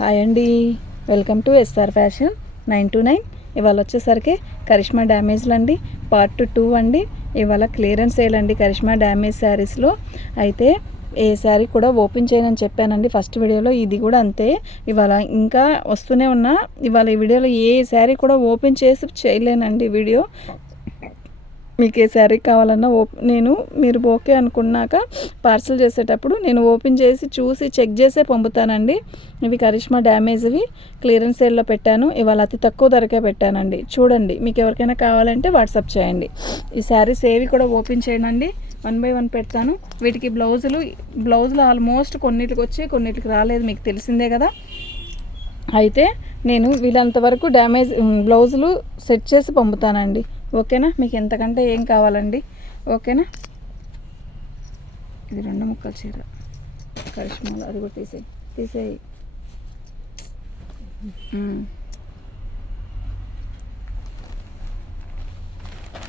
Hi అండి, welcome to SR fashion 929. ఇవాళ వచ్చేసరికి కరిష్మా డ్యామేజ్లు అండి, పార్ట్ 2 అండి. ఇవాళ క్లియరెన్స్ సేల్ అండి కరిష్మా డ్యామేజ్ శారీస్లో. అయితే ఏ శారీ కూడా ఓపెన్ చేయనని చెప్పానండి ఫస్ట్ వీడియోలో, ఇది కూడా అంతే. ఇవాళ ఇంకా వస్తూనే ఉన్నా. ఇవాళ ఈ వీడియోలో ఏ శారీ కూడా ఓపెన్ చేసి చేయలేనండి వీడియో. మీకు ఏ శారీ కావాలన్నా మీరు ఓకే అనుకున్నాక పార్సల్ చేసేటప్పుడు నేను ఓపెన్ చేసి చూసి చెక్ చేసే పంపుతానండి. ఇవి కరిష్మా డ్యామేజ్వి క్లియరెన్స్ సేల్లో పెట్టాను. ఇవాళ అతి తక్కువ ధరకే పెట్టానండి. చూడండి, మీకు ఎవరికైనా కావాలంటే వాట్సాప్ చేయండి. ఈ శారీస్ ఏవి కూడా ఓపెన్ చేయనండి, 1 by 1 పెడతాను. వీటికి బ్లౌజులు ఆల్మోస్ట్ కొన్నిటికి వచ్చి కొన్నిటికి రాలేదు, మీకు తెలిసిందే కదా. అయితే నేను వీళ్ళంతవరకు బ్లౌజులు సెట్ చేసి పంపుతానండి. ఓకేనా, మీకు ఎంతకంటే ఏం కావాలండి. ఓకేనా, ఇది 2 ముక్కల చీర కరిష్మాలో, అది కూడా తీసేయి.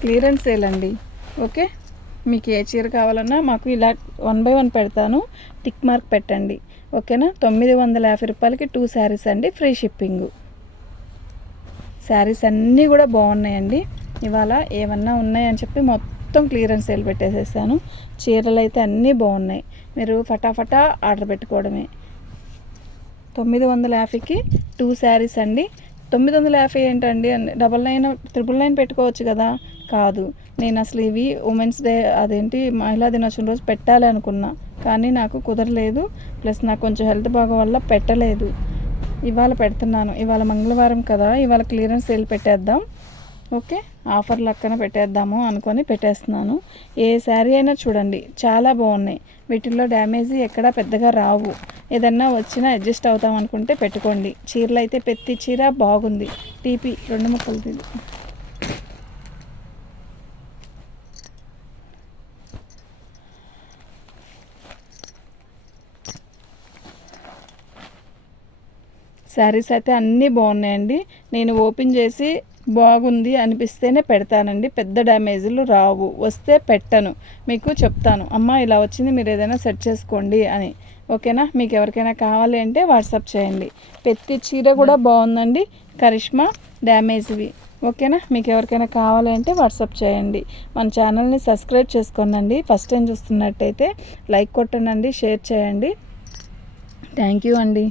క్లియరెన్స్ సేల్ అండి. ఓకే, మీకు ఏ చీర కావాలన్నా మాకు ఇలా 1 by 1 పెడతాను, టిక్ మార్క్ పెట్టండి. ఓకేనా, 950 రూపాయలకి 2 శారీస్ అండి, ఫ్రీ షిప్పింగు. శారీస్ అన్నీ కూడా బాగున్నాయండి. ఇవాళ ఏమన్నా ఉన్నాయని చెప్పి మొత్తం క్లియరెన్స్ సేల్ పెట్టేసేసాను. చీరలు అయితే అన్నీ బాగున్నాయి, మీరు ఫటాఫటా ఆర్డర్ పెట్టుకోవడమే. 950కి 2 శారీస్ అండి. 950 ఏంటండి, 9999 పెట్టుకోవచ్చు కదా. కాదు, నేను అసలు ఇవి ఉమెన్స్ డే, అదేంటి మహిళా దినోత్సవం రోజు పెట్టాలి అనుకున్నా, కానీ నాకు కుదరలేదు. ప్లస్ నాకు కొంచెం హెల్త్ బాగా వల్ల పెట్టలేదు. ఇవాళ పెడుతున్నాను. ఇవాళ మంగళవారం కదా, ఇవాళ క్లియరెన్స్ సేల్ పెట్టేద్దాం. ఓకే, ఆఫర్ లెక్కన పెట్టేద్దాము అనుకొని పెట్టేస్తున్నాను. ఏ శారీ అయినా చూడండి, చాలా బాగున్నాయి. వీటిల్లో డ్యామేజ్ ఎక్కడా పెద్దగా రావు. ఏదన్నా వచ్చినా అడ్జస్ట్ అవుతాం అనుకుంటే పెట్టుకోండి. చీరలు అయితే ప్రతి చీర బాగుంది. టీపీ 2 ముక్కలు తీది. శారీస్ అయితే అన్నీ బాగున్నాయండి. నేను ఓపెన్ చేసి బాగుంది అనిపిస్తేనే పెడతానండి. పెద్ద డ్యామేజ్లు రావు, వస్తే పెట్టను. మీకు చెప్తాను, అమ్మ ఇలా వచ్చింది, మీరు ఏదైనా సెట్ చేసుకోండి అని. ఓకేనా, మీకు ఎవరికైనా కావాలి అంటే వాట్సాప్ చేయండి. ప్రతి చీర కూడా బాగుందండి, కరిష్మా డ్యామేజ్వి. ఓకేనా, మీకు ఎవరికైనా కావాలి అంటే వాట్సాప్ చేయండి. మన ఛానల్ని సబ్స్క్రైబ్ చేసుకోండి. ఫస్ట్ టైం చూస్తున్నట్టయితే లైక్ కొట్టండి, షేర్ చేయండి. థ్యాంక్ యూ అండి.